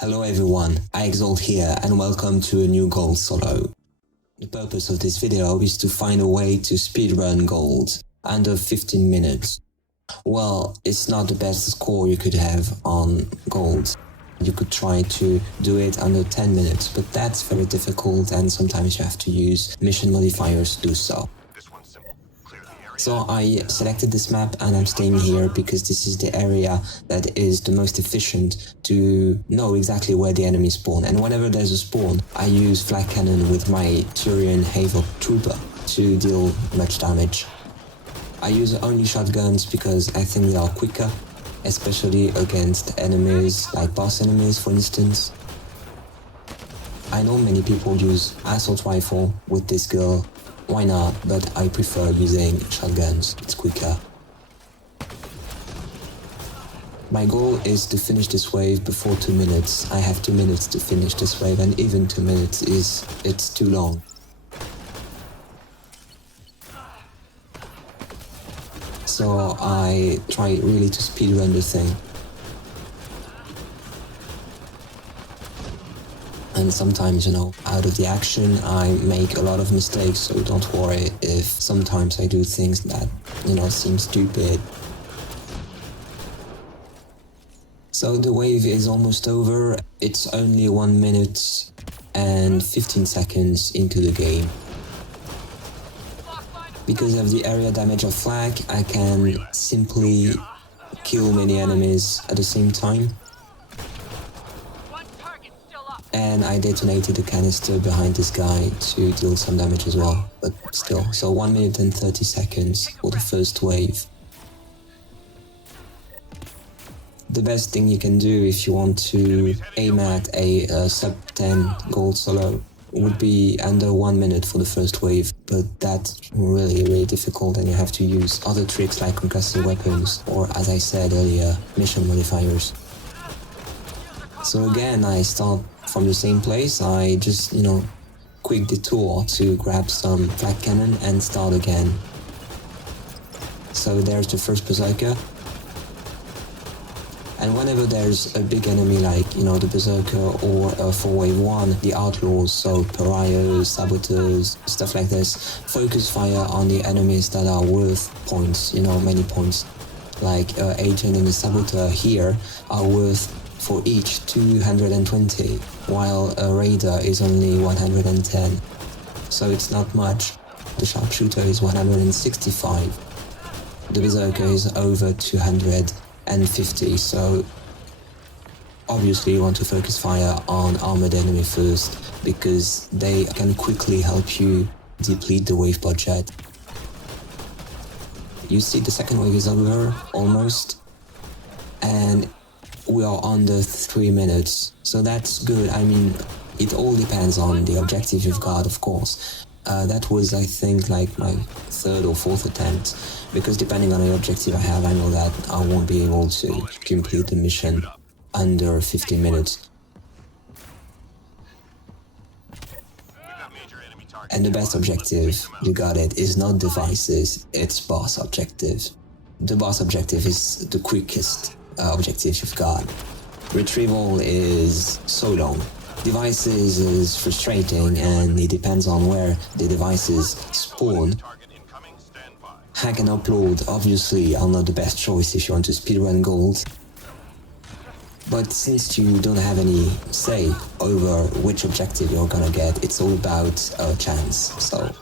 Hello everyone, iExalt here and welcome to a new gold solo. The purpose of this video is to find a way to speedrun gold under 15 minutes. Well, it's not the best score you could have on gold. You could try to do it under 10 minutes, but that's very difficult and sometimes you have to use mission modifiers to do so. So I selected this map and I'm staying here because this is the area that is the most efficient to know exactly where the enemy spawn. And whenever there's a spawn, I use flak cannon with my Turian Havoc trooper to deal much damage. I use only shotguns because I think they are quicker, especially against enemies like boss enemies, for instance. I know many people use assault rifle with this girl. Why not? But I prefer using shotguns, it's quicker. My goal is to finish this wave before 2 minutes. I have 2 minutes to finish this wave and even 2 minutes it's too long. So I try really to speedrun the thing. And sometimes, out of the action, I make a lot of mistakes, so don't worry if sometimes I do things that, seem stupid. So the wave is almost over. It's only 1 minute and 15 seconds into the game. Because of the area damage of flak, I can simply kill many enemies at the same time. And I detonated a canister behind this guy to deal some damage as well, but still. So 1 minute and 30 seconds for the first wave. The best thing you can do if you want to aim at a sub-10 gold solo would be under 1 minute for the first wave, but that's really difficult and you have to use other tricks like concussive weapons or, as I said earlier, mission modifiers. So again, I start from the same place. I just, quick detour to grab some flak cannon and start again. So there's the first berserker. And whenever there's a big enemy like, the berserker or for wave 1, the outlaws, so pariahs, saboteurs, stuff like this, focus fire on the enemies that are worth points, many points. Like agent and the saboteur here are worth for each 220, while a raider is only 110. So it's not much. The sharpshooter is 165. The berserker is over 250, so obviously you want to focus fire on armored enemy first, because they can quickly help you deplete the wave budget. You see the second wave is over, almost, and we are under 3 minutes, so that's good. I mean, it all depends on the objective you've got, of course. That was, I think, like my 3rd or 4th attempt, because depending on the objective I have, I know that I won't be able to complete the mission under 15 minutes. And the best objective, you got it, is not devices, it's boss objective. The boss objective is the quickest objective you've got. Retrieval is so long. Devices is frustrating and it depends on where the devices spawn. Hack and upload obviously are not the best choice if you want to speedrun gold. But since you don't have any say over which objective you're gonna get, it's all about chance, so.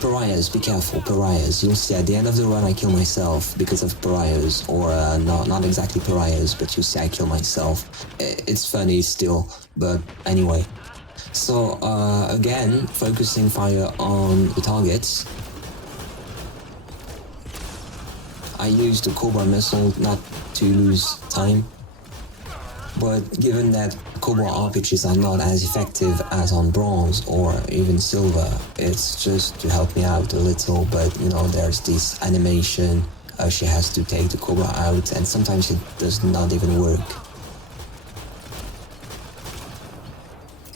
Pariahs, be careful, pariahs. You'll see at the end of the run I kill myself because of pariahs, or not exactly pariahs, but you'll see I kill myself. It's funny still, but anyway. So again, focusing fire on the targets. I used the Cobra missile not to lose time, but given that Cobra RPGs are not as effective as on bronze or even silver, it's just to help me out a little, but there's this animation, she has to take the Cobra out and sometimes it does not even work.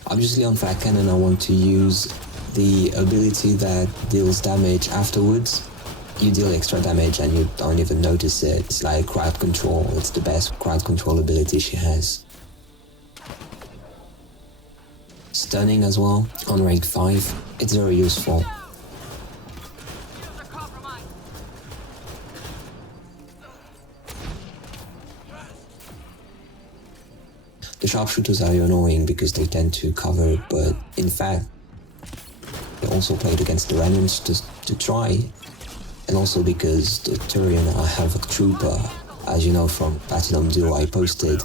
Obviously on flak cannon I want to use the ability that deals damage afterwards, you deal extra damage and you don't even notice it. It's like crowd control. It's the best crowd control ability she has. Stunning as well on rank 5. It's very useful. The sharpshooters are annoying because they tend to cover, but in fact, they also played against the remnants to try, and also because the Turian are Havoc trooper, as you know from Platinum Duo I posted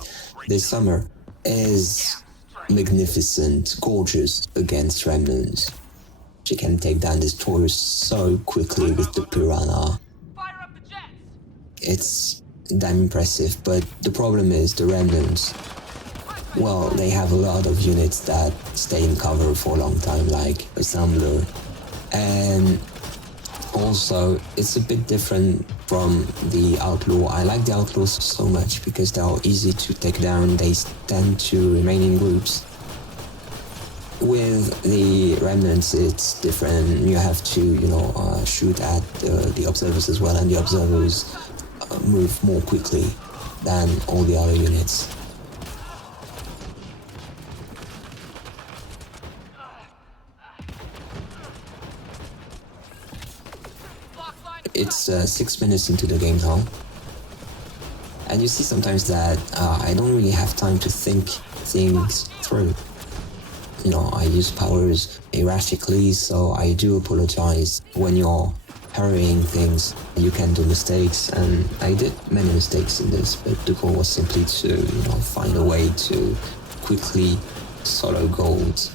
this summer, is magnificent, gorgeous against remnants. She can take down destroyers so quickly with the Piranha. It's damn impressive, but the problem is the remnants. Well, they have a lot of units that stay in cover for a long time, like Assembler. And also, it's a bit different from the Outlaw. I like the Outlaws so much because they are easy to take down. They tend to remain in groups. With the Remnants, it's different. You have to, shoot at the Observers as well, and the Observers move more quickly than all the other units. It's 6 minutes into the game now, and you see sometimes that I don't really have time to think things through. I use powers erratically, so I do apologize. When you're hurrying things, you can do mistakes, and I did many mistakes in this, but the goal was simply to, find a way to quickly solo gold.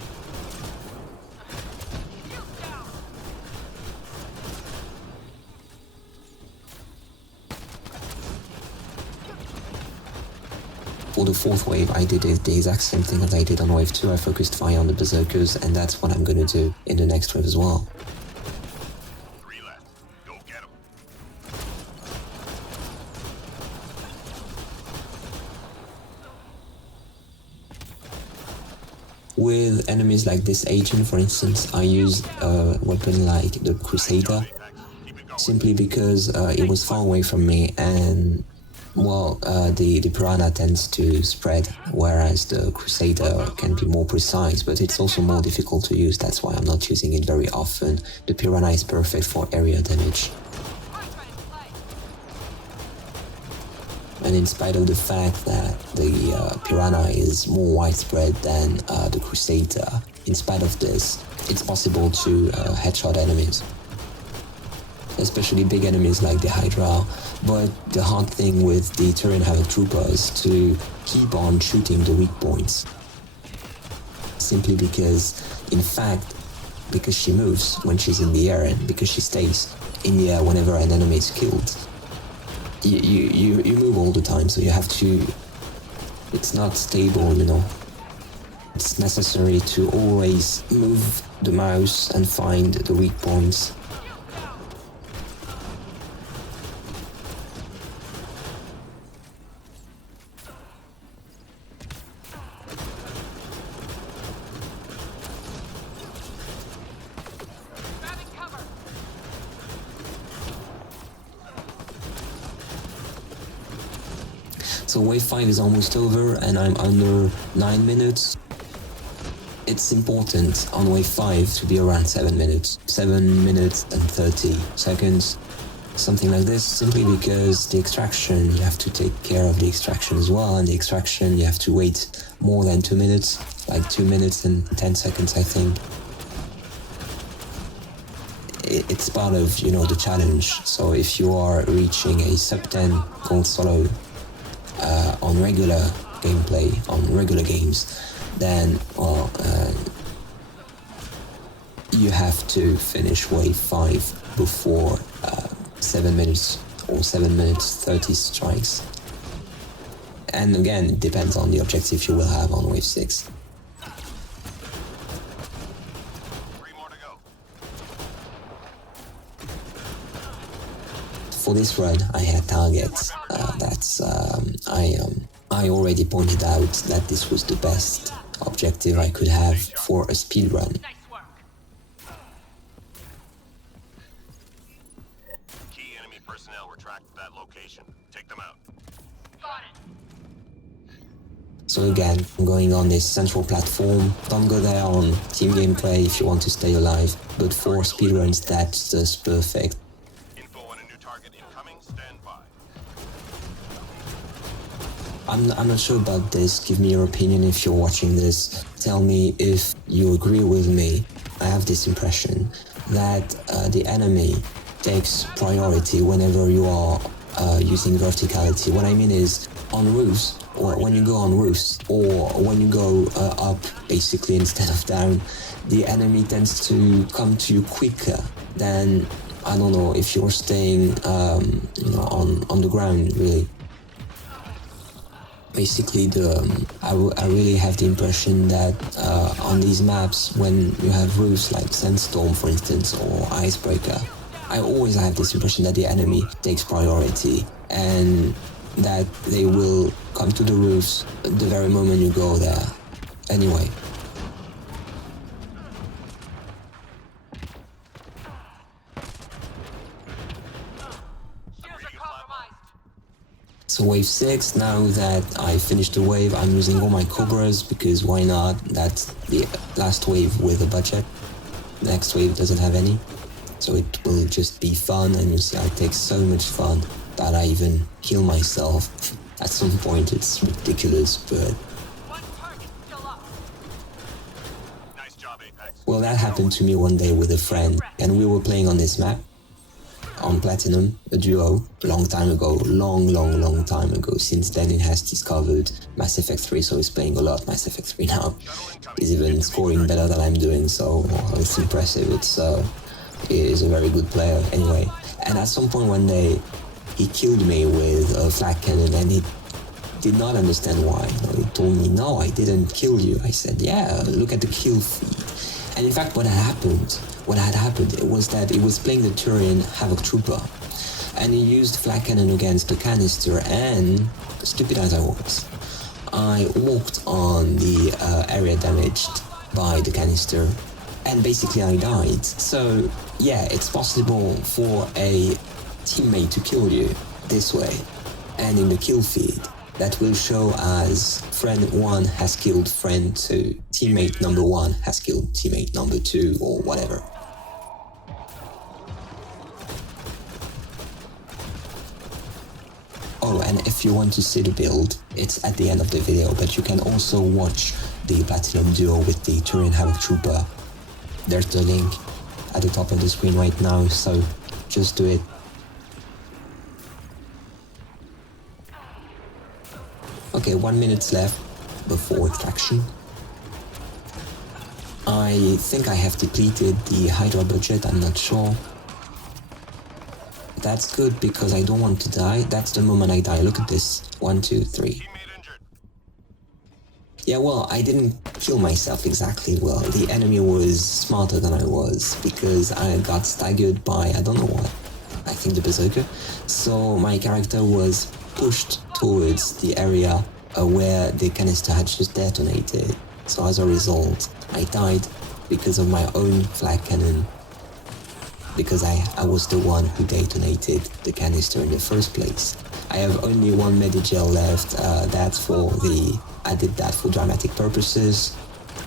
For the 4th wave, I did the exact same thing as I did on wave 2. I focused fire on the berserkers, and that's what I'm gonna do in the next wave as well. 3 left. Go get 'em. With enemies like this agent, for instance, I used a weapon like the Crusader, simply because it was far away from me, and the Piranha tends to spread, whereas the Crusader can be more precise, but it's also more difficult to use. That's why I'm not using it very often. The Piranha is perfect for area damage. And in spite of the fact that the Piranha is more widespread than the Crusader, in spite of this, it's possible to headshot enemies. Especially big enemies like the Hydra, but the hard thing with the Turian Havoc Trooper is to keep on shooting the weak points. Simply because, in fact, because she moves when she's in the air and because she stays in the air whenever an enemy is killed, you move all the time, so you have to... It's not stable, It's necessary to always move the mouse and find the weak points. So wave 5 is almost over and I'm under 9 minutes. It's important on wave 5 to be around 7 minutes. 7 minutes and 30 seconds, something like this, simply because the extraction, you have to take care of the extraction as well, and the extraction you have to wait more than 2 minutes, like 2 minutes and 10 seconds I think. It's part of, the challenge. So if you are reaching a sub-10 gold solo on regular gameplay, on regular games, then you have to finish wave 5 before 7 minutes or 7 minutes 30 strikes. And again, it depends on the objective you will have on wave 6. 3 more to go. For this run, I had targets. I already pointed out that this was the best objective I could have for a speedrun. So again, I'm going on this central platform. Don't go there on team gameplay if you want to stay alive, but for speedruns that's just perfect. Info on a new target incoming. Stand by. I'm not sure about this. Give me your opinion if you're watching this. Tell me if you agree with me. I have this impression that the enemy takes priority whenever you are using verticality. What I mean is on roofs, or when you go on roofs, or when you go up basically instead of down, the enemy tends to come to you quicker than, I don't know, if you're staying on the ground really. Basically, I really have the impression that on these maps, when you have roofs like Sandstorm, for instance, or Icebreaker, I always have this impression that the enemy takes priority and that they will come to the roofs the very moment you go there. Anyway. So wave 6, now that I finished the wave, I'm using all my Cobras because why not? That's the last wave with a budget. Next wave doesn't have any. So it will just be fun, and you see I take so much fun that I even kill myself. At some point it's ridiculous, but... Nice job, Apex. Well, that happened to me one day with a friend, and we were playing on this map. On Platinum, a duo, long time ago, long time ago. Since then it has discovered Mass Effect 3, so he's playing a lot Mass Effect 3 now. He's even scoring better than I'm doing, so it's impressive. He is a very good player anyway. And at some point one day, he killed me with a flak cannon, and he did not understand why. He told me, no, I didn't kill you. I said, yeah, look at the kill feed. And in fact, what had happened, it was that he was playing the Turian Havoc Trooper, and he used flak cannon against the canister, and, stupid as I was, I walked on the area damaged by the canister, and basically I died. So, yeah, it's possible for a teammate to kill you this way, and in the kill feed, that will show as friend 1 has killed friend 2, teammate number 1 has killed teammate number 2, or whatever. Oh, and if you want to see the build, it's at the end of the video, but you can also watch the Platinum duo with the Turian Havoc Trooper. There's the link at the top of the screen right now, so just do it. Okay, 1 minute left before extraction. I think I have depleted the Hydra budget, I'm not sure. That's good because I don't want to die. That's the moment I die. Look at this. 1, 2, 3. Teammate injured. Yeah, well, I didn't kill myself exactly well. The enemy was smarter than I was because I got staggered by, I don't know what, I think the Berserker. So my character was pushed towards the area where the canister had just detonated. So as a result, I died because of my own flak cannon, because I was the one who detonated the canister in the first place. I have only one Medigel left, I did that for dramatic purposes.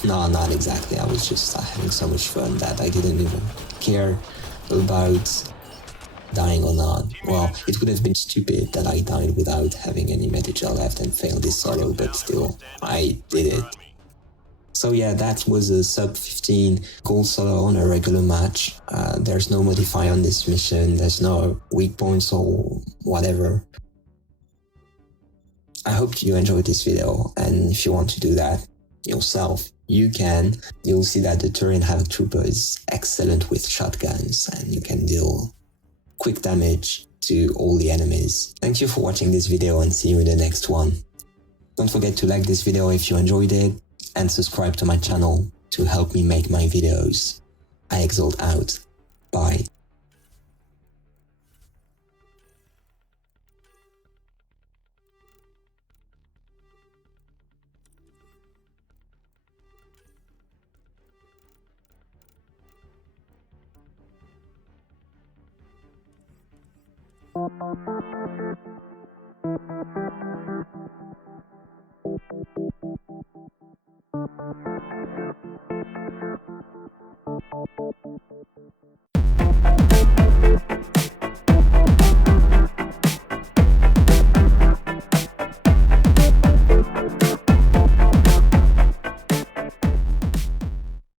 No, not exactly, I was just having so much fun that I didn't even care about dying or not. Well, it would have been stupid that I died without having any Medigel left and failed this solo, but still, I did it. So yeah, that was a SUB-15 gold solo on a regular match. There's no modifier on this mission, there's no weak points or whatever. I hope you enjoyed this video, and if you want to do that yourself, you can. You'll see that the Turian Havoc Trooper is excellent with shotguns, and you can deal quick damage to all the enemies. Thank you for watching this video, and see you in the next one. Don't forget to like this video if you enjoyed it, and subscribe to my channel to help me make my videos. I exalt out. Bye.